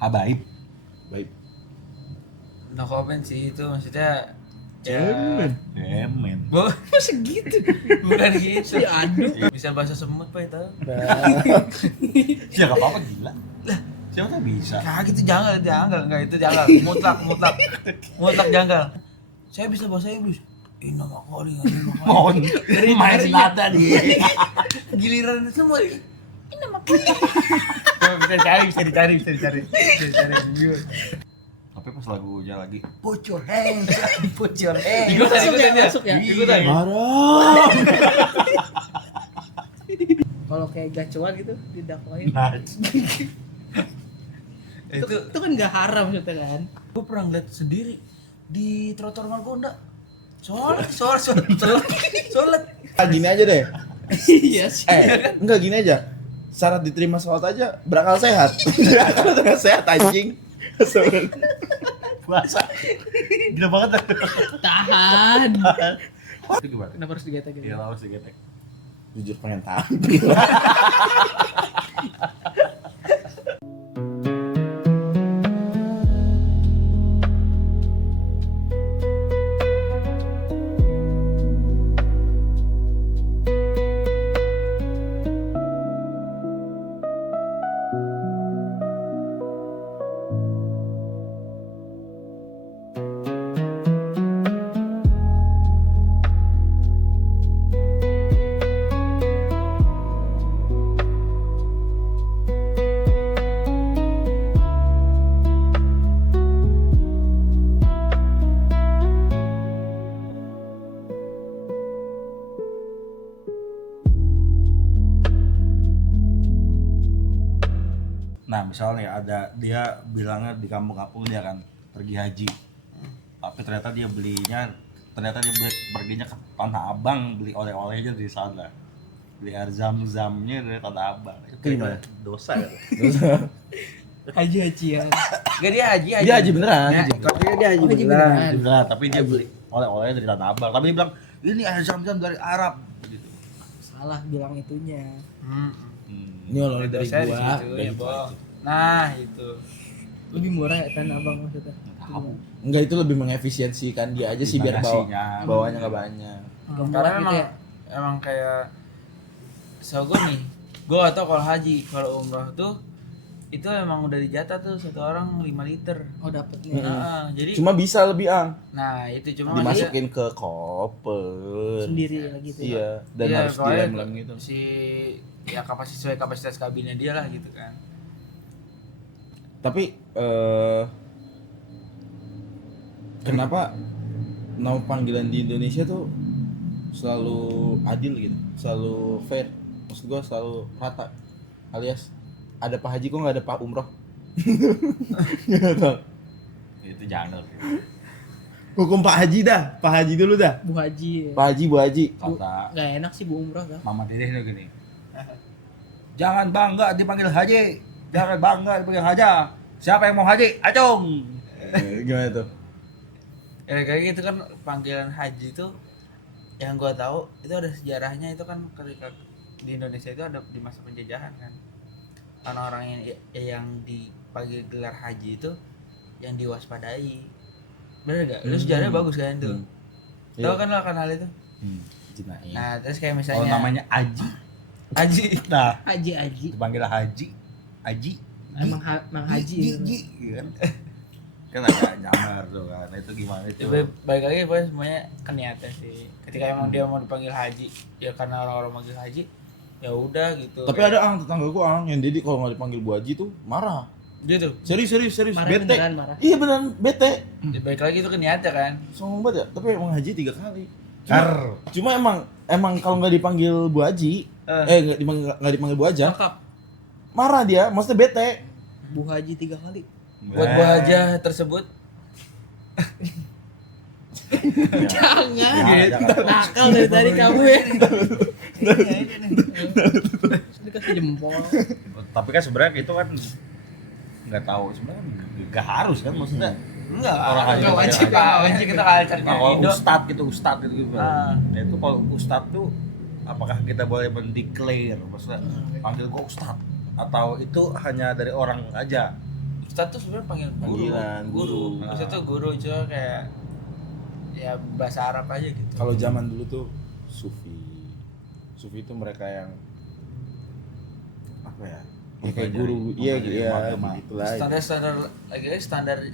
Habaib. Baik. No comment sih itu maksudnya. Cemen. Masa gitu? Bukan gitu. Aduh. Bisa bahasa semut Pak itu. Ya enggak apa-apa gila. Lah, siapa tuh bisa? Kagak itu janggal enggak itu janggal. Mutlak janggal. Saya bisa bahasa Inggris. Ini nama calling Mohon main nada dia. giliran semut. Ini nama calling. Bisa dicari. Tapi pas lagunya lagi Put your hands. Masuk ya. Ikutan. Marah. Kalau kayak gacuan gitu didakwain. nah, Itu Itu kan enggak haram maksudnya kan. gue pernah ngeliat sendiri di trotoar Margonda. Sholat. Gini aja deh. Iya sih. Enggak gini aja. Syarat diterima sholat aja berakal sehat. Berakal sehat anjing. puasa. Gila banget. Tahan. Itu gimana? Kenapa harus digetek gitu? Iya, harus digetek. Jujur pengen tampil. Nah, misalnya ada dia bilangnya di kampung-kampung dia kan pergi haji. Tapi ternyata dia perginya ke Tanah Abang beli oleh-olehnya dari sana. Beli air zam-zamnya dari Tanah Abang. Itu Gimana? Dosa ya. Haji-hajian. Enggak dia haji. Dia haji beneran. Ya, katanya dia haji Oh, haji beneran. beneran. Beneran, tapi dia beli oleh-olehnya dari Tanah Abang. Tapi dia bilang, "Ini air zam-zam dari Arab." Gitu. Salah bilang itunya. Ini oleh dari Dosa di gua. situ, Udah ya, gitu Bo. aja. Nah, itu. Lebih murah ya Tanah Abang maksudnya. Tahu. Enggak, itu lebih mengefisiensikan dia aja sih biar Bagasinya. bawanya enggak banyak. Agak murah Karena gitu emang ya. emang kayak gue nih, gue gak tau kalau haji, kalau umroh tuh itu emang udah dijatah tuh satu orang 5 liter. Oh dapetnya. Nah, jadi Cuma bisa lebih nah itu cuma maksudnya dimasukin ke koper. Sendiri lagi tuh. Iya, dan iya, harus soalnya dilem-lem gitu. si ya sesuai kapasitas kabinnya dia lah gitu kan. Tapi kenapa nama panggilan di Indonesia tuh selalu adil gitu, selalu fair. Maksud gua selalu rata. Alias ada Pak Haji kok nggak ada Pak Umroh. Gitu. Itu jangan. Hukum Pak Haji dah, Pak Haji dulu dah. Bu Haji. Pak Haji, Bu Haji. Kata Gak enak sih Bu Umroh kan. Mama Dedeh itu gini. Jangan bangga dipanggil haji. Jangan bangga dipanggil haja. Siapa yang mau haji? Acung. Gimana tuh? Ya kayak gitu kan panggilan haji itu yang gua tahu itu ada sejarahnya itu kan ketika di Indonesia itu ada di masa penjajahan kan. Orang-orang yang dipanggil gelar haji itu yang diwaspadai. Bener gak? Lu sejarahnya bagus kan tuh. Tahu kan lo akan hal itu? Jinain. Nah, terus kayak Kalau misalnya namanya Aji. haji. Nah, Haji. dipanggil haji. Aji. Emang Mang Haji. Kan. Kan agak nyamar tuh kan. Itu gimana itu? Ya, baik lagi pokoknya semuanya kan niatnya sih. Ketika emang dia mau dipanggil haji, ya karena orang-orang manggil haji, ya udah gitu. Tapi ada tetangga gua yang Dedi kalau nggak dipanggil Bu Haji tuh marah. gitu. Serius, Marah bete. beneran marah. Iya beneran bete. Ya, baik lagi itu kan niatnya kan. Sombong banget ya, tapi emang Haji 3 kali. Kar. Cuma emang kalau nggak dipanggil Bu Haji, nggak dipanggil Bu Haja, Lengkap. marah dia, maksudnya bete. Bu Haji 3 kali. Buat wajah tersebut Jangan. Jangan. Nakal dari tadi kamu ya. Dikasih jempol. Tapi kan sebenarnya itu kan nggak tahu sebenarnya nggak harus kan maksudnya. enggak Orang haji enggak wajib dipanggil enggak wajib kita kalau cari Kalau Indo. ustad gitu. Ah. Nah, itu kalau ustad tuh apakah kita boleh mendeklar maksudnya panggil gua ustad atau itu hanya dari orang aja Ustadz tuh sebenarnya panggil Panggilan, guru. Ustadz tuh guru cuma kayak ya bahasa Arab aja gitu. Kalau zaman dulu tuh sufi itu mereka yang apa ya? Ya kayak guru, iya begitulah.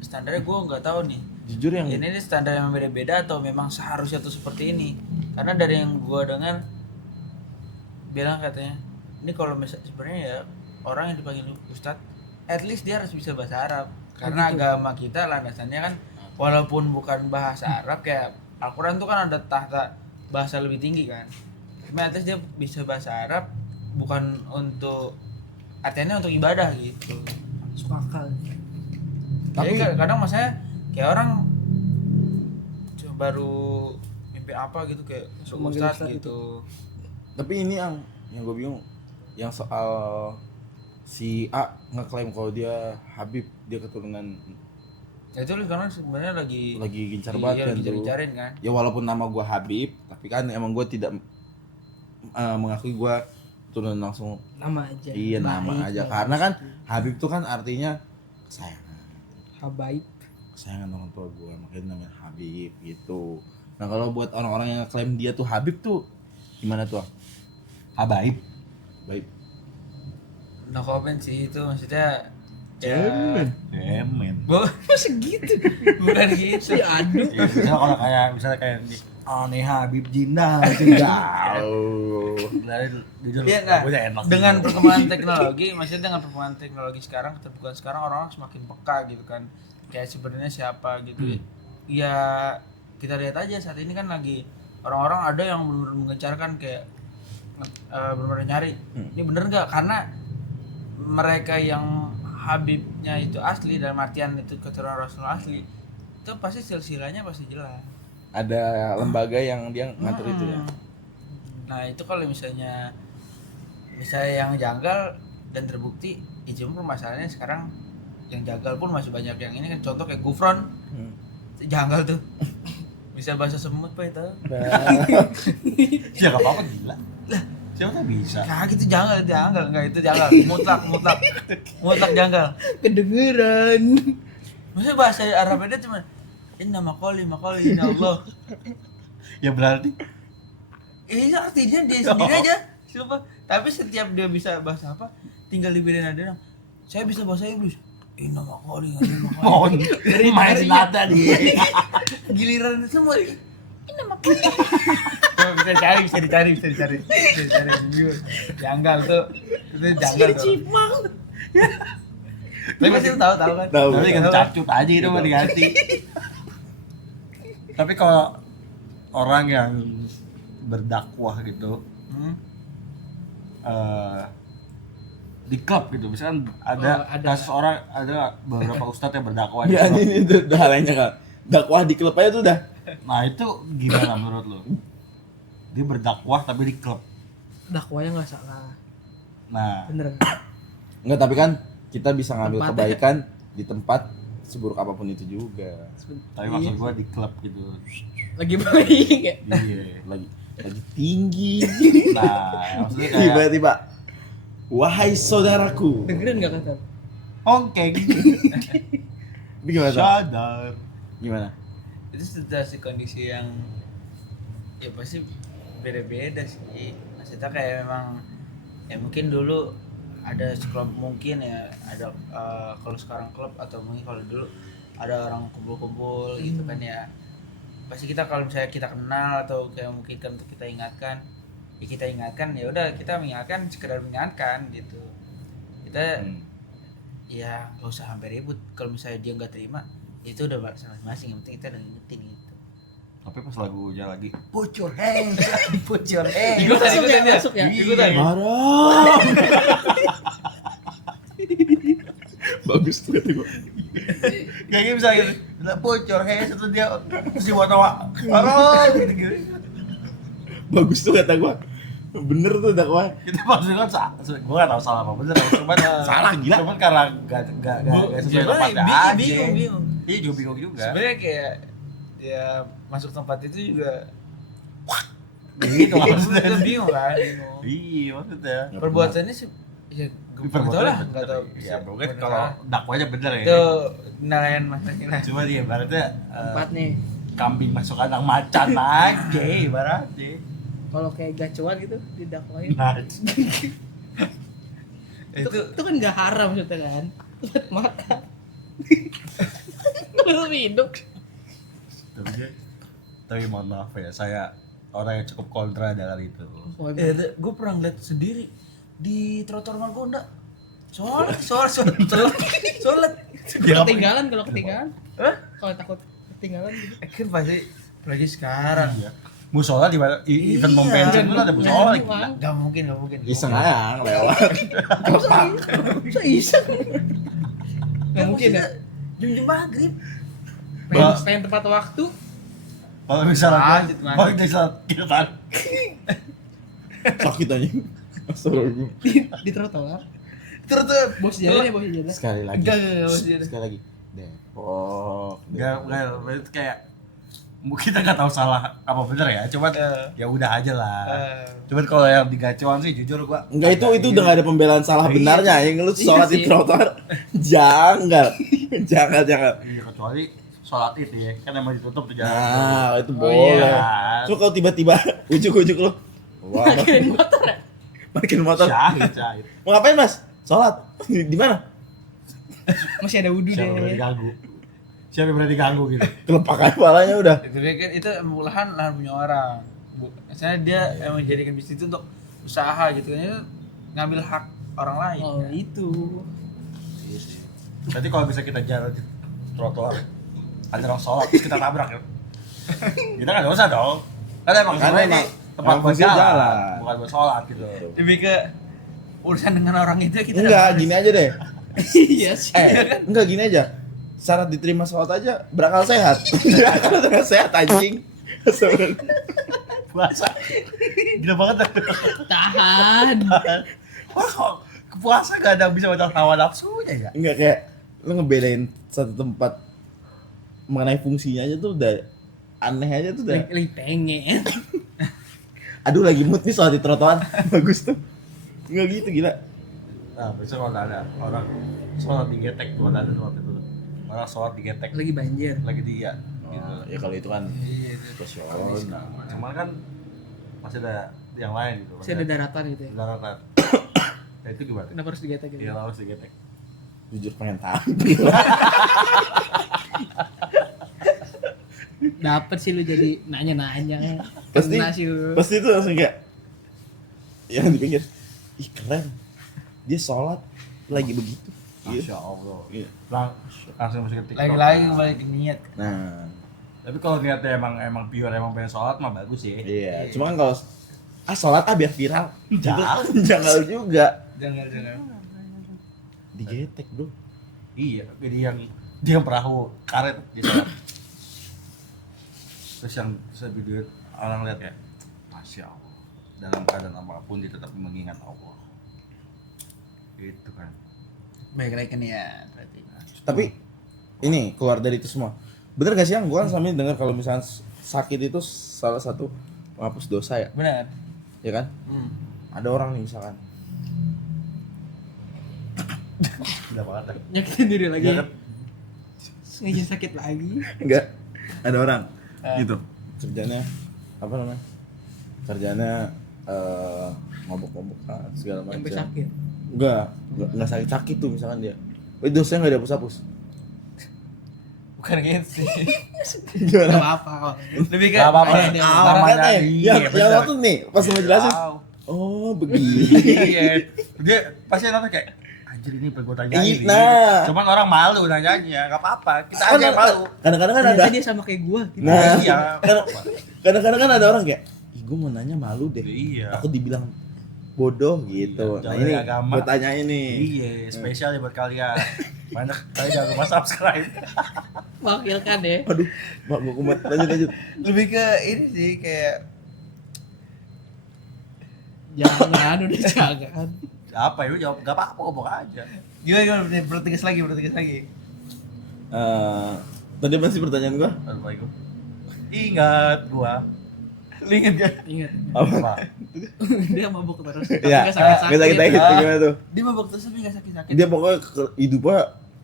Standarnya gue nggak tahu nih. Jujur yang Ini nih standar yang beda-beda atau memang seharusnya tuh seperti ini? Karena dari yang gue dengar bilang katanya, ini kalau misalnya sebenarnya ya orang yang dipanggil Ustadz, at least dia harus bisa bahasa Arab. Karena agama kita landasannya kan walaupun bukan bahasa Arab kayak Al-Quran tuh kan ada tahta bahasa lebih tinggi kan. Cuma at least dia bisa bahasa Arab bukan untuk artinya untuk ibadah gitu. Masuk akal. Tapi kadang maksudnya kayak orang cuma baru mimpi apa gitu kayak Manggil Ustadz Ustadz gitu. Tapi ini yang gue bingung yang soal si A ngeklaim kalau dia Habib, dia keturunan Ya itu karena sebenarnya lagi gencar banget kan tuh. dicari-carin kan. Ya walaupun nama gue Habib, tapi kan emang gue tidak mengakui gue keturunan langsung. Nama aja. Iya nama aja. Karena kan Habib tuh kan artinya kesayangan. Habaib. Kesayangan orang tua gue, makanya namanya Habib gitu. Nah kalau buat orang-orang yang klaim dia tuh Habib tuh gimana tuh? Habaib. Baik. No comment sih itu maksudnya ya Cemen. Masa gitu? bukan gitu. Ya aduh. Ya, misalnya kayak aneh Habib Jinda gitu. Jauh. Iya enggak. Dengan perkembangan teknologi, maksudnya dengan perkembangan teknologi sekarang, keterbukaan sekarang orang semakin peka gitu kan. Kayak sebenarnya siapa gitu. Ya kita lihat aja saat ini kan lagi orang-orang ada yang benar-benar mengejarkan kayak benar-benar nyari. Ini bener enggak? Karena mereka yang Habibnya itu asli dalam artian itu keturunan Rasul asli, itu pasti silsilahnya pasti jelas. Ada lembaga yang dia ngatur itu ya. Nah itu kalau misalnya yang janggal dan terbukti, ya cuma permasalahannya sekarang yang janggal pun masih banyak yang ini kan, contoh kayak Gufron, itu janggal tuh, bisa bahasa semut pak itu. Ya gak apa-apa gila. Lah, siapa tuh bisa? Kagak itu janggal enggak itu janggal, mutlak janggal. Kedengeran. Maksudnya bahasa Arabnya cuma inna maqali inna Allah. Ya berarti Ini artinya dia sendiri aja. Sumpah. Tapi setiap dia bisa bahasa apa, tinggal dibiarin ada. Saya bisa bahasa Inggris. Inna maqali. mohon main nada dia. Giliran semua. Inna maqali. Bisa dicari. Janggal tuh. Itu janggal tuh. Cipang. Tapi pasti lu tahu kan? Tahu. Tapi kan cacut aja itu mah diganti. Tapi kalau orang yang berdakwah gitu di klub gitu, misalkan ada kasus orang, ada beberapa ustadz yang berdakwah di Ya klub. ini tuh udah halnya kan. Dakwah di klub aja tuh udah. Nah itu gimana menurut lo? Dia berdakwah tapi di klub. Dakwanya nggak salah. Nah Bener. Enggak, tapi kan kita bisa ngambil Tempatnya. kebaikan di tempat seburuk apapun itu juga. tapi maksud gua di klub gitu. Lagi baik ya. Iya. Lagi tinggi. Nah maksudnya kayak Tiba-tiba wahai saudaraku. Dengerin nggak kata? ongkeng. Ini gimana? Tuh? Sadar. Gimana? Itu situasi kondisi yang ya pasti beda-beda sih. Maksudnya kayak memang ya mungkin dulu ada sekelompok, mungkin ya ada kalau sekarang klub, atau mungkin kalau dulu ada orang kumpul-kumpul gitu kan ya. Pasti kita kalau misalnya kita kenal atau kayak mungkin kan untuk kita ingatkan, ya kita ingatkan, ya udah kita mengingatkan sekedar mengingatkan gitu. Kita ya nggak usah sampai ribut. Kalau misalnya dia nggak terima, itu udah masing-masing, yang penting kita udah ngingetin gitu. Tapi pas lagunya lagi put your hands, put your hands. Masuk ya. Ikutan. Marah. Bagus tuh kata gua. Kayak gitu bisa gitu. Put your hands, itu dia mesti buat tawa. Marah gitu. Bagus tuh kata gua. Bener tuh dakwah. Itu maksudnya kan gua enggak tahu salah apa bener, cuman Salah, gila. Cuman karena enggak sesuai tempatnya aja. Bingung. Iya juga bingung juga. Sebenarnya kayak ya masuk tempat itu juga Gitu maksudnya. itu bingung kan, bingung. Iya maksudnya. Perbuatannya sih Ya, gue Perbuatan tau lah, bener. nggak tahu. Ya mungkin Bener kalau lah. dakwanya bener ya. Itu penilaian masing lah. Cuma dia ibaratnya Empat nih. kambing masuk kandang macan aja ibaratnya. Kalau kayak gacuan gitu didakwain. Nah, Itu kan nggak haram maksudnya kan. Buat makan. Lu hidup. tapi mohon maaf ya, saya orang yang cukup kontra dengan itu. gue pernah ngeliat sendiri di trotoar Margonda. Sholat. Ketinggalan kalau ketinggalan. Hah? Kalau takut ketinggalan gitu. Kan pasti lagi sekarang. Iya. Musola di mana? Event pom Iya. bensin pun ada musola lagi. Uang. Gak mungkin. Iseng aja lewat. Bisa iseng. Nggak mungkin ya. Jam maghrib. Pengen tepat waktu. Kalau misalnya Lanjut, lanjut. kalau misalnya kita Sakit anjing. Astagfirullah. Di trotoar. Terus tuh Bos jalan ya, bos jalan. Sekali lagi. Enggak, maksudnya. Sekali lagi. Depok. nggak itu kayak kita nggak tahu salah apa bener ya, cuma ya udah aja lah. Cuman kalau yang di gacuan sih jujur gua Enggak, itu udah enggak ada pembelaan salah benarnya. Yang lu sholat di sih. trotoar jangan. Jangan. Iya, kecuali sholat itu ya, kan emang ditutup tuh jalan. Nah, itu Oh, boleh. iya. So kalau tiba-tiba ujuk-ujuk lu. Wah, Parkirin motor ya. parkir motor. Syahid. Mau ngapain, Mas? Sholat. Di mana? Masih ada wudhu Siapa yang berani deh. ganggu? Siapa yang berani ganggu gitu? Kelepak aja palanya udah. Tapi kan itu emang lahan punya orang. Misalnya dia emang jadikan bisnis itu untuk usaha gitu kan, itu ngambil hak orang lain. Oh, itu. Berarti kalau bisa kita jalan di trotoar ada orang sholat terus kita tabrak ya, kita nggak dosa dong. Kan emang Kan sebenarnya ini emang- tempat emang buat fungsi jalan, jalan. bukan buat sholat gitu. Lebih ke urusan dengan orang itu kita Enggak, gini aja deh. Iya sih. Enggak gini aja. Syarat diterima sholat aja berakal sehat. Kalau dengan sehat anjing. Puasa, gila banget dah. Tahan. Wah, puasa gak ada bisa batal hawa nafsunya ya? Enggak kayak lu ngebedain satu tempat mengenai fungsinya aja tuh udah aneh aja tuh udah. Lagi pengen. Aduh lagi mood nih sholat di trotoar. Bagus tuh. Enggak gitu gila. Nah, besok kalau ada orang sholat di getek tuh ada waktu itu. Orang sholat di getek Lagi banjir. lagi dia. Gitu. Oh, ya kalau itu kan Iya, situasional. Cuman kan masih ada yang lain gitu. Masih ada daratan gitu ya. daratan. Nah itu gimana? Kenapa harus digetek gitu? Iya harus digetek. Jujur pengen tampil. Dapet sih lu jadi nanya-nanya. Pasti Kena sih lu. pasti itu langsung kayak yang dipikir ih keren dia sholat lagi begitu gitu. Masya Allah. Iya. Langsung masuk ke TikTok. lagi balik ke niat. Nah Tapi kalau niatnya emang pure emang pengen sholat mah bagus ya. iya cuma kan kalau sholat biar viral Jangan. jangan juga Jangan. digetek bro. Iya, jadi yang perahu karet di sholat. Terus yang video orang lihat kayak Masya Allah, dalam keadaan apapun dia tetap mengingat Allah. Gitu kan. Baik lagi ke niat berarti. Tapi ini keluar dari itu semua bener gak sih yang gua kan sambil dengar kalau misalnya sakit itu salah satu menghapus dosa ya Benar. ya kan ada orang nih misalkan Udah banget dah. Nyakitin diri lagi. Iya kan? Ngejin sakit lagi. enggak ada orang gitu kerjanya apa namanya kerjanya mabuk-mabukan segala macam Sampai sakit. enggak sakit tuh misalkan dia dosanya nggak dihapus-hapus Bukan gitu sih. Gak gimana apa-apa. Lebih ke Gak apa-apa. Ada yang Namanya makanya iya, yang bener. waktu nih pas mau jelasin Wow. oh begini Iya. Dia pasti nonton kayak anjir ini pengen gue tanyain nih. Nah. Cuman orang malu nanyanya, gak apa-apa. Kita Kan aja yang malu. kadang-kadang kan ada Ternyata dia sama kayak gua gitu. Nah. Iya. kadang-kadang kan ada orang kayak ih gue mau nanya malu deh Iya. aku dibilang bodoh gitu Iya, nah jauh ini dari agama. gue tanya ini Iya, spesial ya buat kalian. Banyak kali jangan lupa subscribe. Wakil kan ya. aduh mak gue kumat lanjut lebih ke ini sih kayak Jangan, udah jangan. Apa ya? Lu jawab gak apa-apa, ngomong aja. gimana bertegas lagi. tadi masih pertanyaan gue Assalamualaikum. Ingat gua. Lu inget gak? Ingat. Apa? Dia mabuk terus. Tapi Ya, nggak sakit-sakit. nggak sakit-sakit gimana tuh? Dia mabok terus tapi gak sakit-sakit. Dia pokoknya hidupnya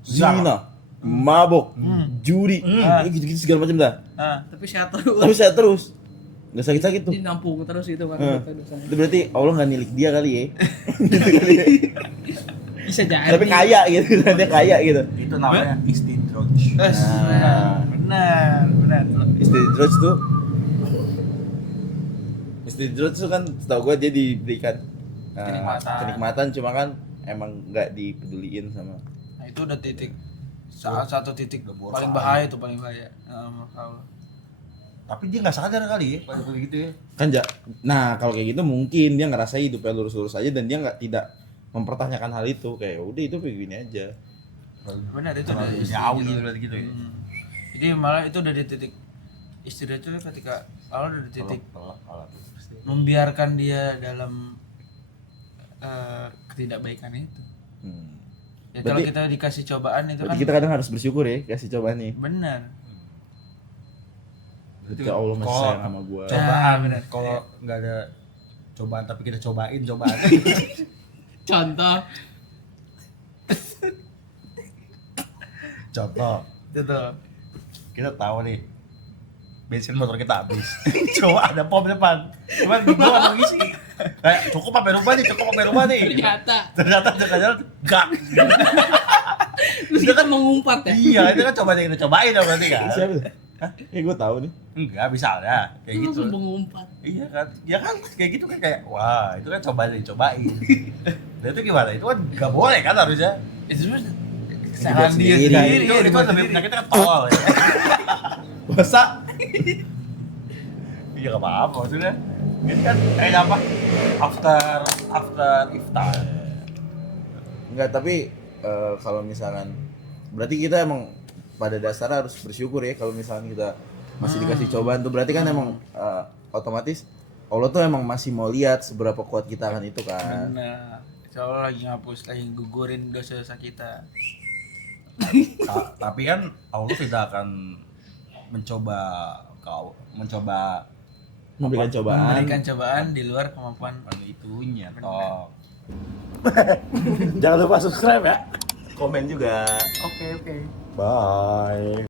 zina, mabok, judi, Ah. gitu-gitu segala macam dah. Nah, Tapi sehat terus. Tapi saya terus nggak sakit-sakit tuh. Dia nampung terus gitu kan Heeh. dosa-dosanya. Itu berarti Allah nggak nilik dia kali ya. Gitu kali ya. Bisa jadi. Tapi kaya gitu, dia kaya gitu. Itu namanya istidroj. Nah. benar. Istidroj tuh Istidroj tuh kan setahu gue dia diberikan kenikmatan cuma kan emang nggak dipeduliin sama. Nah, itu udah titik satu titik Udah paling bosan. bahaya tuh, paling bahaya. Kalau Tapi dia nggak sadar kali ya pada begitu ya. Kan nah kalau kayak gitu mungkin dia ngerasa hidupnya lurus-lurus aja dan dia tidak mempertanyakan hal itu, kayak udah itu kayak gini aja. benar itu udah Terlalu nyawi berarti gitu ya. Jadi malah itu udah di titik istirahat itu ketika Allah udah di titik Pelak tuh. membiarkan dia dalam ketidakbaikan itu. Ya kalau Berarti- kita dikasih cobaan itu Berarti kan kita kadang harus bersyukur ya kasih cobaan nih. benar. Ketika Allah masih Kalau- sayang sama gua. Cobaan bener. kalau nggak ada cobaan tapi kita cobain cobaan. Contoh. Contoh, Itu tuh. kita tahu nih bensin motor kita habis. Coba ada pom depan. Cuman gua nggak mau ngisi. Kayak cukup sampai rumah nih. Ternyata Ternyata enggak. terus kita mengumpat ya. Iya, itu kan coba kita cobain dong berarti kan. Siapa tuh? Hah? Gua tahu nih. Enggak, misalnya kayak Itu gitu. langsung mengumpat. Iya kan, ya kan kayak gitu kan kayak wah itu kan coba dicobain. Dan itu gimana? Itu kan nggak boleh kan harusnya. Itu sebenarnya Dibuat kesalahan dia sendiri. Nah, sendiri. itu ya, itu dibuat lebih sendiri. penyakitnya kan tolol ya. Masa? Iya nggak apa-apa maksudnya. Ini kan kayak apa? After iftar. Enggak, tapi kalau misalkan berarti kita emang pada dasarnya harus bersyukur ya kalau misalkan kita masih dikasih cobaan tuh berarti kan emang otomatis Allah tuh emang masih mau lihat seberapa kuat kita akan itu kan. Benar. Insya Allah lagi ngapus, lagi gugurin dosa-dosa kita. Tapi kan Allah tidak akan mencoba Memberikan cobaan. Memberikan cobaan di luar kemampuan. itunya toh. Jangan lupa subscribe ya. Komen juga. Oke. Bye.